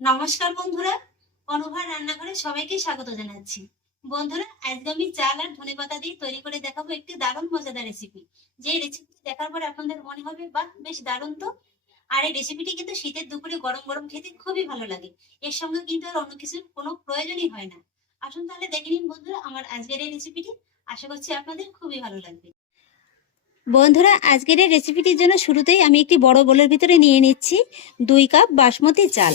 নমস্কার বন্ধুরা অনুভার রান্নাঘরে সবাইকে স্বাগত জানাচ্ছি। বন্ধুরা, আজকে আমি চাল আর ধনে পাতা দিয়ে তৈরি করে দেখাবো একটি দারুণ মজাদার রেসিপি যে রেসিপি দেখার পরে আপনাদের মনে হবে, বাহ, বেশ দারুণ তো। আর এই রেসিপিটি কিন্তু শীতের দুপুরে গরম গরম খেতে খুবই ভালো লাগে। এর সঙ্গে কিন্তু আর অন্য কিছুর কোনো প্রয়োজনই হয় না। আসুন তাহলে দেখে নিন বন্ধুরা, আমার আজকের এই রেসিপিটি আশা করছি আপনাদের খুবই ভালো লাগবে। বন্ধুরা, আজকের এই রেসিপিটির জন্য শুরুতেই আমি একটি বড় বোলের ভিতরে নিয়ে নিচ্ছি দুই কাপ বাসমতি চাল।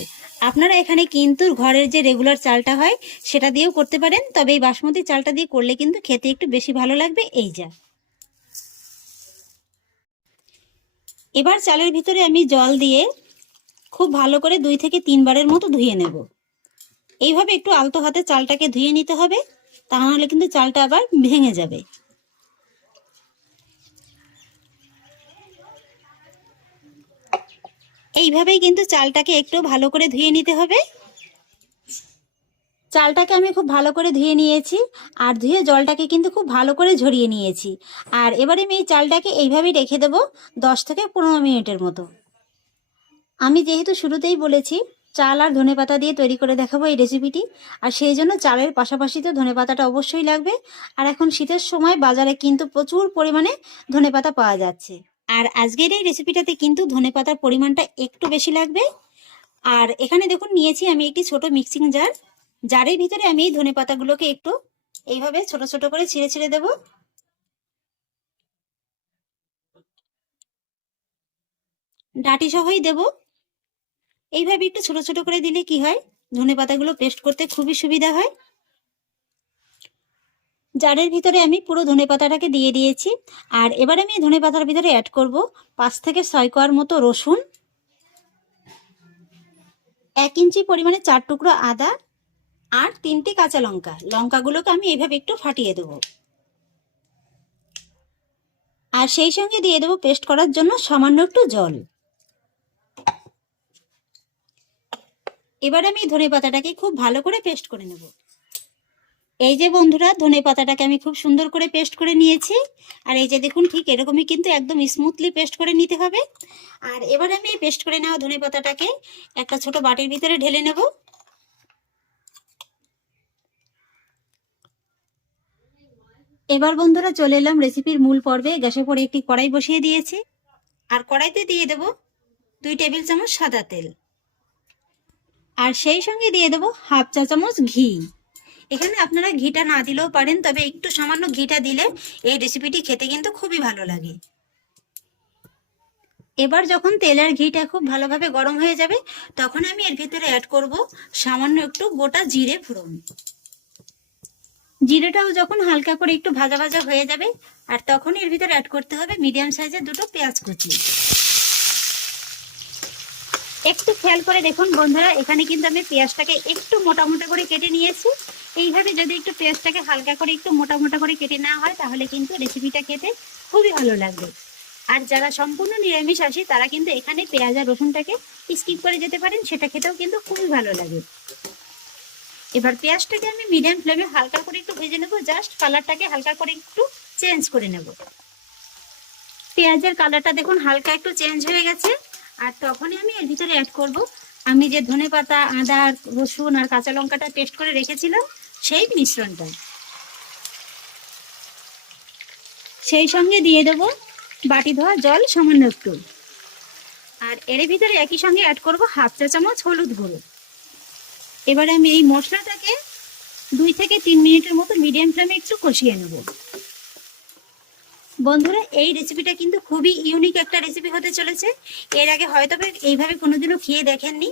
আপনারা এখানে কিন্তু ঘরের যে রেগুলার চালটা হয়, সেটা দিয়েও করতে পারেন, তবে এই বাসমতি চালটা দিয়ে করলে কিন্তু খেতে একটু বেশি ভালো লাগবে। এই যা। এবার চালের ভিতরে আমি জল দিয়ে খুব ভালো করে দুই থেকে তিনবারের মতো ধুয়ে নেব। এইভাবে একটু আলতো হাতে চালটাকে ধুয়ে নিতে হবে, তা নাহলে কিন্তু চালটা আবার ভেঙে যাবে। এইভাবেই কিন্তু চালটাকে একটু ভালো করে ধুয়ে নিতে হবে। চালটাকে আমি খুব ভালো করে ধুয়ে নিয়েছি আর ধুয়ে জলটাকে কিন্তু খুব ভালো করে ঝরিয়ে নিয়েছি। আর এবারে আমি এই চালটাকে এইভাবেই রেখে দেবো দশ থেকে পনেরো মিনিটের মতো। আমি যেহেতু শুরুতেই বলেছি, চাল আর ধনে পাতা দিয়ে তৈরি করে দেখাবো এই রেসিপিটি আর সেই জন্য চালের পাশাপাশি তো ধনে পাতাটা অবশ্যই লাগবে। আর এখন শীতের সময় বাজারে কিন্তু প্রচুর পরিমাণে ধনে পাতা পাওয়া যাচ্ছে। আর আজকের এই রেসিপিটাতে কিন্তু ধনে পাতার পরিমাণটা একটু বেশি লাগবে। আর এখানে দেখুন, নিয়েছি আমি একটি ছোট মিক্সিং জার জারের ভিতরে আমি এই ধনে পাতাগুলোকে একটু এইভাবে ছোট ছোট করে ছিঁড়ে ছিঁড়ে দেব। ডাটি সহই দেব। এইভাবে একটু ছোট ছোট করে দিলে কি হয়? ধনে পাতাগুলো পেস্ট করতে খুবই সুবিধা হয়। জারের ভিতরে আমি পুরো ধনে পাতাটাকে দিয়ে দিয়েছি। আর এবার আমি ধনে পাতার ভিতরে অ্যাড করব পাঁচ থেকে ছয় কোয়ার মতো রসুন। এক ইঞ্চি পরিমাণে চার টুকরো আদা আর তিনটে কাঁচা লঙ্কা। লঙ্কাগুলোকে আমি এইভাবে একটু ফাটিয়ে দেবো। আর সেই সঙ্গে দিয়ে দেবো পেস্ট করার জন্য সামান্য একটু জল। এবার আমি ধনে পাতাটাকে খুব ভালো করে পেস্ট করে নেব। এই যে বন্ধুরা, ধনে পাতাটাকে আমি খুব সুন্দর করে পেস্ট করে নিয়েছি। আর এই যে দেখুন, ঠিক এরকমই কিন্তু একদম স্মুথলি পেস্ট করে নিতে হবে। আর এবার আমি পেস্ট করে নেওয়া ধনে পাতাটাকে একটা ছোট বাটির ভিতরে ঢেলে নেব। এবার বন্ধুরা, চলে এলাম রেসিপির মূল পর্বে। গ্যাসে পরে একটি কড়াই বসিয়ে দিয়েছি। আর কড়াইতে দিয়ে দেব দুই টেবিল চামচ সাদা তেল। আর সেই সঙ্গে দিয়ে দেবো হাফ চা চামচ ঘি। এখানে আপনারা ঘিটা না দিলেও পারেন, তবে একটু সামান্য ঘিটা দিলে এই রেসিপিটি খেতে কিন্তু খুবই ভালো লাগে। এবার যখন তেল আর ঘিটা খুব ভালোভাবে গরম হয়ে যাবে, তখন আমি এর ভিতরে অ্যাড করব সামান্য একটু গোটা জিরে ফোড়ন। জিরেটাও যখন হালকা করে একটু ভাজা ভাজা হয়ে যাবে, আর তখন এর ভিতরে অ্যাড করতে হবে মিডিয়াম সাইজের দুটো পেঁয়াজ কুচি। একটু খেয়াল করে দেখুন বন্ধুরা, এখানে কিন্তু আমি পেঁয়াজটাকে একটু মোটা মোটা করে কেটে নিয়েছি। এইভাবে যদি একটু পেঁয়াজটাকে হালকা করে একটু মোটা মোটা করে কেটে নেওয়া হয়, তাহলে কিন্তু রেসিপিটা খেতে খুবই ভালো লাগবে। আর যারা সম্পূর্ণ নিরামিষ আসে, তারা কিন্তু এখানে পেঁয়াজ আর রসুনটাকে স্কিপ করে যেতে পারেন, সেটা খেতেও কিন্তু খুবই ভালো লাগে। এবার পেঁয়াজটাকে আমি মিডিয়াম ফ্লেমে হালকা করে একটু ভেজে নেব জাস্ট কালারটাকে হালকা করে একটু চেঞ্জ করে নেব। পেঁয়াজের কালারটা দেখুন হালকা একটু চেঞ্জ হয়ে গেছে, আর তখনই আমি এর ভিতরে অ্যাড করব আমি যে ধনে পাতা, আদা, রসুন আর কাঁচা লঙ্কাটা পেস্ট করে রেখেছিলাম, সেই মিশ্রণটা। সেই সঙ্গে দিয়ে দেব বাটি ধোয়া জল, সামান্য একটু। আর এর ভিতরে একই সঙ্গে অ্যাড করব হাফ চা চামচ হলুদ গুঁড়ো। এবারে আমি এই মশলাটাকে দুই থেকে তিন মিনিটের মতো মিডিয়াম ফ্লেমে একটু কষিয়ে নেব। বন্ধুরা, এই রেসিপিটা কিন্তু খুবই ইউনিক একটা রেসিপি হতে চলেছে। এর আগে হয়তো এইভাবে কোনোদিনও খেয়ে দেখেননি।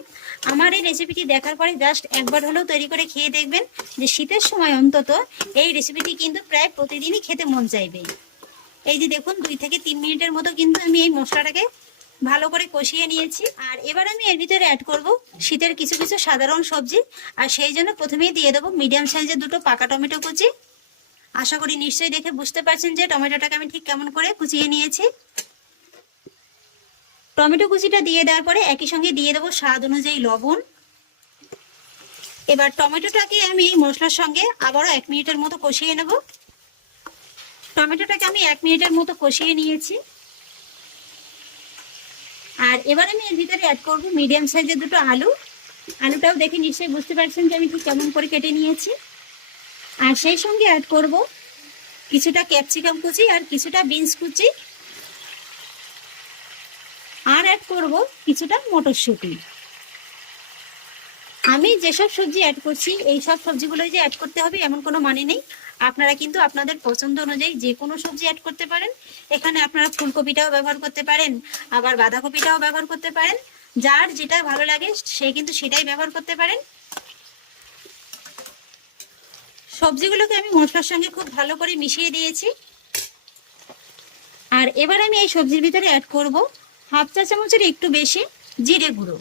আমার এই রেসিপিটি দেখার পরে জাস্ট একবার হলেও তৈরি করে খেয়ে দেখবেন যে শীতের সময় অন্তত এই রেসিপিটি কিন্তু প্রায় প্রতিদিনই খেতে মন চাইবে। এই যে দেখুন, দুই থেকে তিন মিনিটের মতো কিন্তু আমি এই মশলাটাকে ভালো করে কষিয়ে নিয়েছি। আর এবার আমি এর ভিতরে অ্যাড করব শীতের কিছু কিছু সাধারণ সবজি। আর সেই জন্য প্রথমেই দিয়ে দেবো মিডিয়াম সাইজের দুটো পাকা টমেটো কুচি। আশা করি নিশ্চয়ই দেখে বুঝতে পারছেন যে টমেটোটাকে আমি ঠিক কেমন করে কুচিয়ে নিয়েছি। টমেটো কুচিটা দিয়ে দেওয়ার পরে একই সঙ্গে দিয়ে দেবো স্বাদ অনুযায়ী লবণ। এবার টমেটোটাকে আমি এই মশলার সঙ্গে আবারও এক মিনিটের মতো কষিয়ে নেব। টমেটোটাকে আমি এক মিনিটের মতো কষিয়ে নিয়েছি। আর এবার আমি এর ভিতরে অ্যাড করব মিডিয়াম সাইজের দুটো আলু। আলুটাও দেখে নিশ্চয়ই বুঝতে পারছেন যে আমি ঠিক কেমন করে কেটে নিয়েছি। আর সেই সঙ্গে অ্যাড করব কিছুটা ক্যাপসিকাম কুচি আর কিছুটা বিনস কুচি। আর অ্যাড করব কিছুটা মটরশুঁটি। আমি যেসব সবজি অ্যাড করছি, এই সব সবজিগুলো যে অ্যাড করতে হবে এমন কোনো মানে নেই। আপনারা কিন্তু আপনাদের পছন্দ অনুযায়ী যে কোনো সবজি অ্যাড করতে পারেন। এখানে আপনারা ফুলকপিটাও ব্যবহার করতে পারেন, আবার বাঁধাকপিটাও ব্যবহার করতে পারেন। যার যেটা ভালো লাগে সে কিন্তু সেটাই ব্যবহার করতে পারেন। সবজিগুলোকে আমি মশলার সঙ্গে খুব ভালো করে মিশিয়ে দিয়েছি। আর এবার আমি এই সবজির ভিতরে অ্যাড করব হাফ চা চামচের একটু বেশি জিরে গুঁড়ো।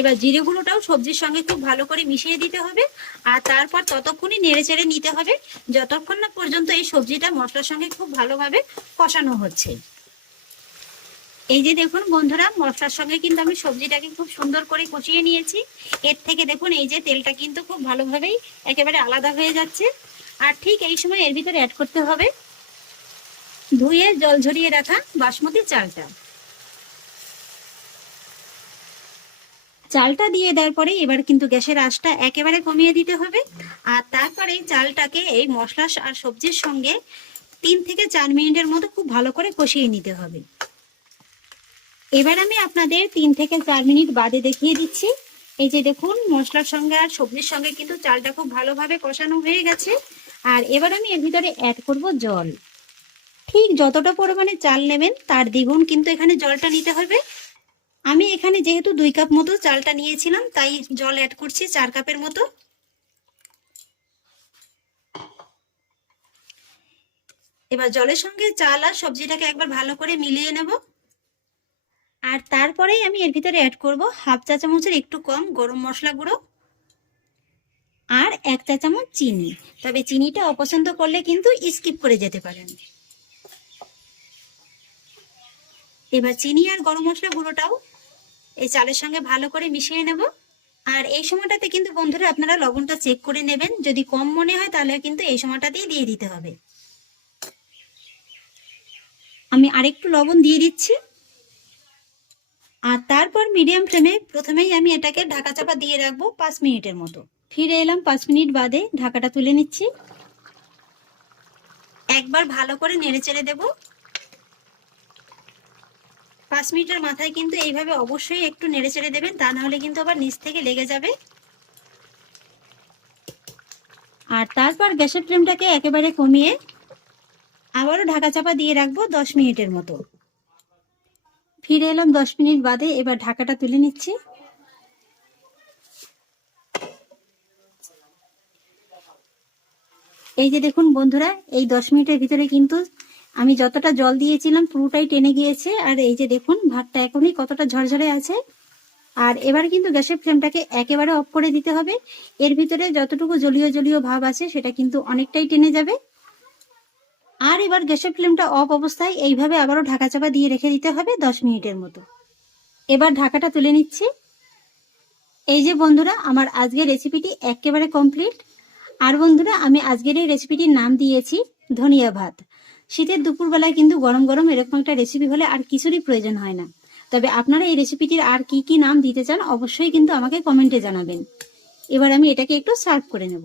এবার জিরে গুঁড়োটাও সবজির সঙ্গে খুব ভালো করে মিশিয়ে দিতে হবে আর তারপর ততক্ষণই নেড়ে চেড়ে নিতে হবে। যতক্ষণ না পর্যন্ত এই সবজিটা মশলার সঙ্গে খুব ভালোভাবে কষানো হচ্ছে। এই যে দেখুন বন্ধুরা, মশলার সঙ্গে কিন্তু আমি সবজিটাকে খুব সুন্দর করে কষিয়ে নিয়েছি। এর থেকে দেখুন এই যে তেলটা কিন্তু খুব ভালোভাবেই একেবারে আলাদা হয়ে যাচ্ছে। আর ঠিক এই সময় এর ভিতরে অ্যাড করতে হবে ধুয়ে জল ঝরিয়ে রাখা বাসমতি চালটা। চালটা দিয়ে দেওয়ার পরে এবার কিন্তু গ্যাসের আঁচটা একেবারে কমিয়ে দিতে হবে। আর তারপরে চালটাকে এই মশলা আর সবজির সঙ্গে তিন থেকে চার মিনিটের মতো খুব ভালো করে কষিয়ে নিতে হবে। এবার আমি আপনাদের তিন থেকে চার মিনিট বাদে দেখিয়ে দিচ্ছি। এই যে দেখুন, মশলার সঙ্গে আর সবজির সঙ্গে কিন্তু চালটা খুব ভালোভাবে কষানো হয়ে গেছে। আর এবার আমি এর ভিতরে অ্যাড করব জল। ঠিক যতটা পরিমাণে চাল নেবেন, তার দ্বিগুণ কিন্তু এখানে জলটা নিতে হবে। আমি এখানে যেহেতু দুই কাপ মতো চালটা নিয়েছিলাম, তাই জল অ্যাড করছি চার কাপের মতো। এবার জলের সঙ্গে চাল আর সবজিটাকে একবার ভালো করে মিলিয়ে নেব। আর তারপরেই আমি এর ভিতরে অ্যাড করব হাফ চা চামচের একটু কম গরম মশলা গুঁড়ো আর এক চা চামচ চিনি। তবে চিনিটা অপছন্দ করলে কিন্তু স্কিপ করে যেতে পারেন। এবার চিনি আর গরম মশলা গুঁড়োটাও এই চালের সঙ্গে ভালো করে মিশিয়ে নেব। আর এই সময়টাতে কিন্তু বন্ধুরা আপনারা লবণটা চেক করে নেবেন। যদি কম মনে হয় তাহলে কিন্তু এই সময়টাতেই দিয়ে দিতে হবে। আমি আরেকটু লবণ দিয়ে দিচ্ছি। আর তারপর মিডিয়াম ফ্লেমে প্রথমেই আমি এটাকে ঢাকা চাপা দিয়ে রাখব পাঁচ মিনিটের মতো। ফিরে এলাম পাঁচ মিনিট বাদে ঢাকাটা তুলে নিচ্ছি। একবার ভালো করে নেড়ে চেড়ে দেবো। পাঁচ মিনিটের মাথায় কিন্তু এইভাবে অবশ্যই একটু নেড়ে চেড়ে দেবেন, তা নাহলে কিন্তু আবার নিচ থেকে লেগে যাবে। আর তারপর গ্যাসের ফ্লেমটাকে একেবারে কমিয়ে আবারও ঢাকা চাপা দিয়ে রাখব দশ মিনিটের মতো। ফিরে এলাম দশ মিনিট বাদে, এবার ঢাকাটা তুলে নিচ্ছি। এই যে দেখুন বন্ধুরা, এই দশ মিনিটের ভিতরে কিন্তু আমি যতটা জল দিয়েছিলাম পুরোটাই টেনে গিয়েছে, আর এই যে দেখুন ভাতটা এখনই কতটা ঝরঝরে আছে। আর এবার কিন্তু গ্যাসের ফ্লেমটাকে একেবারে অফ করে দিতে হবে। এর ভিতরে যতটুকু জলীয় জলীয় ভাব আছে, সেটা কিন্তু অনেকটাই টেনে যাবে। আর এবার গ্যাসের ফ্লেমটা অফ অবস্থায় এইভাবে আবারও ঢাকা চাপা দিয়ে রেখে দিতে হবে দশ মিনিটের মতো। এবার ঢাকাটা তুলে নিচ্ছি। এই যে বন্ধুরা, আমার আজকের রেসিপিটি একেবারে কমপ্লিট। আর বন্ধুরা, আমি আজকের এই রেসিপিটির নাম দিয়েছি ধনিয়া ভাত। শীতের দুপুরবেলায় কিন্তু গরম গরম এরকম একটা রেসিপি হলে আর কিছুরই প্রয়োজন হয় না। তবে আপনারা এই রেসিপিটির আর কি কি নাম দিতে চান অবশ্যই কিন্তু আমাকে কমেন্টে জানাবেন। এবার আমি এটাকে একটু সার্ভ করে নেব।